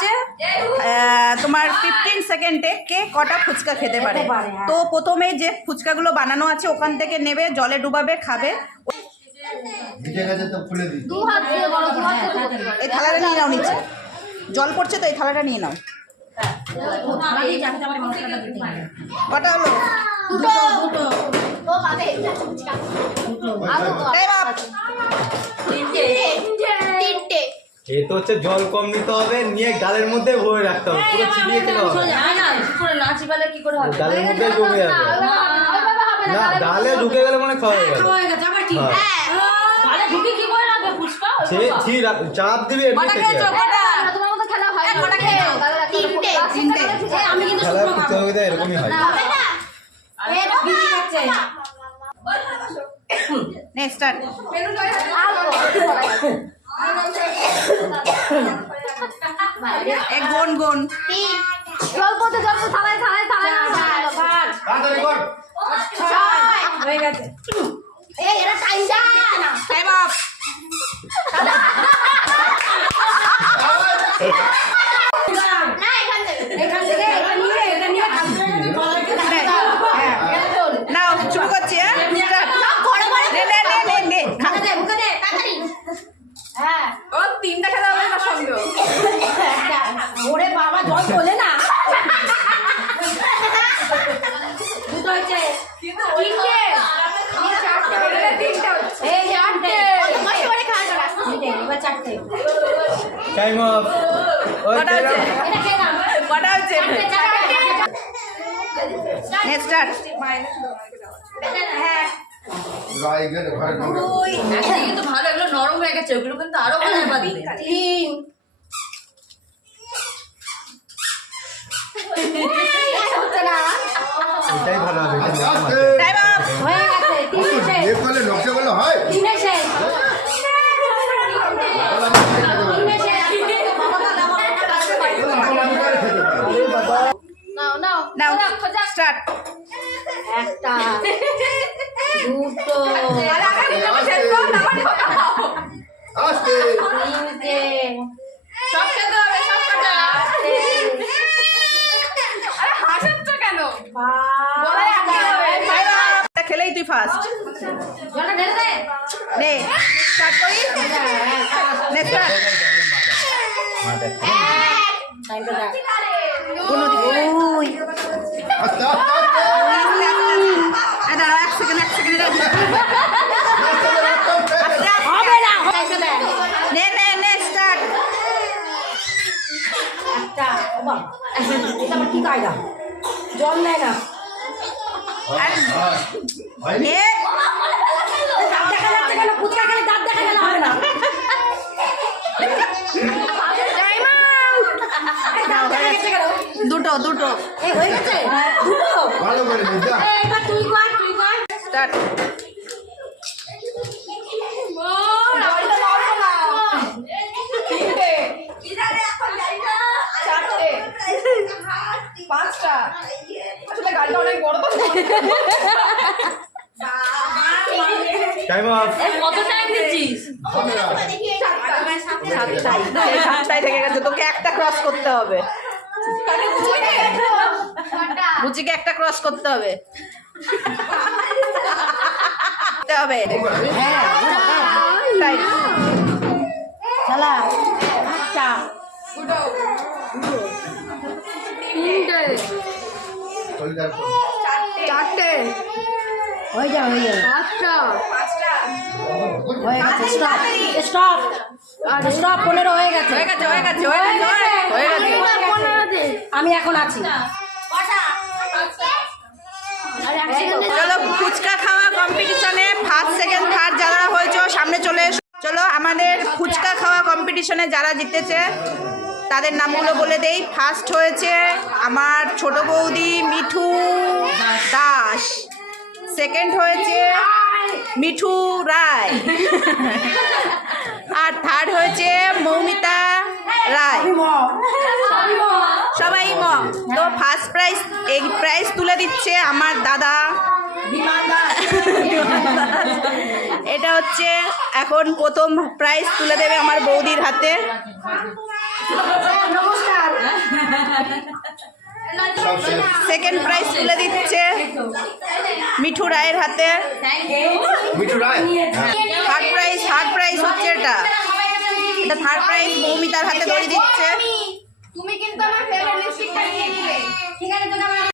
হচ্ছে তোমার 15 সেকেন্ডে কে কটা ফুচকা খেতে পারে। তো প্রথমে যে ফুচকাগুলো বানানো আছে ওখান থেকে নেবে, জলে ডুবাবে, খাবে। এই থালাটা নিয়ে নাও, নিচে জল পড়ছে তো এই থালাটা নিয়ে নাও। কটা হলো? এ তো হচ্ছে জল কম নিতে হবে, নিয়ে গালের মধ্যে ভরে রাখতে হবে, পুরো চিবিয়ে খেতে হবে। গালের মধ্যে জমে যাবে না, গালে ঢুকে গেলে মানে খাওয়া গেল। চাপ দিবি এমনি থেকে। খেলার প্রতিযোগিতা এরকমই হয়। গুন গুন হয়ে গেছে। নাও শুরু করছি। তিনটা খেলা হবে না সঙ্গে। ওরে বাবা জল তোলে না। দুটো হয়েছে, চারটে। Time of. কটা হচ্ছে? স্টার্ট। ভালো, এগুলো নরম হয়ে গেছে, ওগুলো কিন্তু আরো ভালো বাঁধবে। এটাই ভালো হবে। Time of. হয়ে গেছে। তিনে শেষ। নাও স্টার্ট। একটা, দুটো, তিনটে, সব খেতে হবে, সব কটা। খেলেই তুই ফার্স্ট। নে স্টার্ট করি। নে স্টার্ট। কি কায়দা, জল নেয় না। ফুচকা খেলে দাঁত দেখা গেলে হবে না। দুটো দুটো হয়ে গেছে, দুটো। এবার তুই কর, তুই কর। স্টার্ট। পাঁচটা। আসলে গাড়িটা অনেক বড় তো। Time of. কত টাইম দিচ্ছিস? সাতটায় থেকে গেছে, তোকে একটা ক্রস করতে হবে। বুচিকে একটা ক্রস করতে হবে। চালা। চারটে হয়ে যাবে, হয়ে যাবে। পাঁচটা। হয়ে গেছে, স্টপ স্টপ স্টপ। 15 হয়ে গেছে, হয়ে গেছে, হয়ে গেছে, হয়ে গেছে, হয়ে গেছে। আমি এখন আছি। চলো ফুচকা খাওয়া কম্পিটিশনে ফার্স্ট সেকেন্ড থার্ড যারা হয়েছে সামনে চলে এসো। চলো আমাদের ফুচকা খাওয়া কম্পিটিশনে যারা জিতেছে তাদের নামগুলো বলে দেই। ফার্স্ট হয়েছে আমার ছোট বৌদি মিঠু দাস, সেকেন্ড হয়েছে মিঠু রায়, আর থার্ড হয়েছে মৌমিতা রায়। সবাই তো ফার্স্ট প্রাইজ, এই প্রাইজ তুলে দিচ্ছে আমার দাদা। এটা হচ্ছে এখন প্রথম প্রাইজ তুলে দেবে আমার বৌদির হাতে। নমস্কার। সেকেন্ড প্রাইজ তুলে দিচ্ছে মিঠু রায়ের হাতে। মিঠু রায় থার্ড প্রাইজ হচ্ছে এটা থার্ড প্রাইজ মৌমিতার হাতে ধরে দিচ্ছে। তুমি কিন্তু আমার ফেভারিট লিপস্টিকটা নিয়ে নিবে, ঠিক আছে?